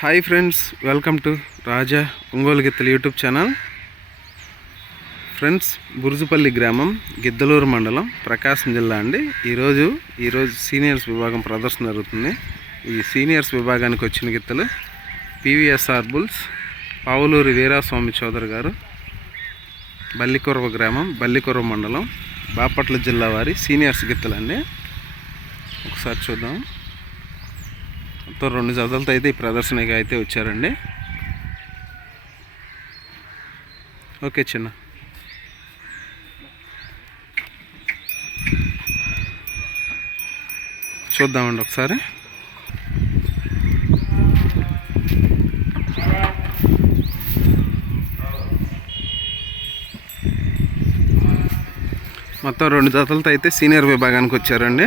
Hi friends welcome to Raja Ongole గిత్తలు YouTube channel. Friends Burujupalli గ్రామం గిద్దలూరు మండలం ప్రకాశం జిల్లా అండి. ఈరోజు ఈరోజు సీనియర్స్ విభాగం ప్రదర్శన జరుగుతుంది. ఈ సీనియర్స్ విభాగానికి వచ్చిన గిత్తలు పివిఎస్ఆర్ బుల్స్ పావులూరి వీరాస్వామి చౌదరి గారు బల్లికొరవ గ్రామం బల్లికొరవ మండలం బాపట్ల జిల్లా వారి సీనియర్స్ గిత్తలండి. ఒకసారి చూద్దాం. మొత్తం రెండు జతలతో అయితే ఈ ప్రదర్శనకి అయితే వచ్చారండి. ఓకే చిన్న. చూద్దామండి ఒకసారి. మొత్తం రెండు జతలతో అయితే సీనియర్ విభాగానికి వచ్చారండి.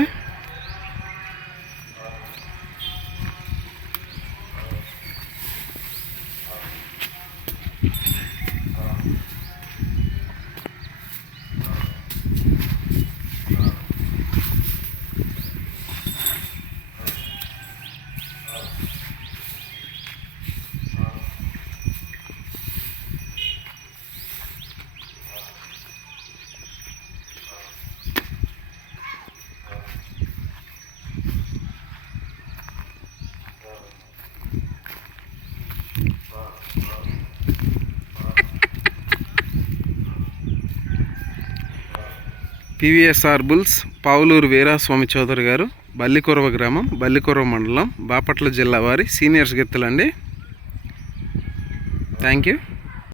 PVSR bulls Pavuluru Veeraswamy Chowdary garu Ballikurava గ్రామం బల్లికొరవ మండలం బాపట్ల జిల్లా వారి సీనియర్స్ గెత్తులండి. Thank you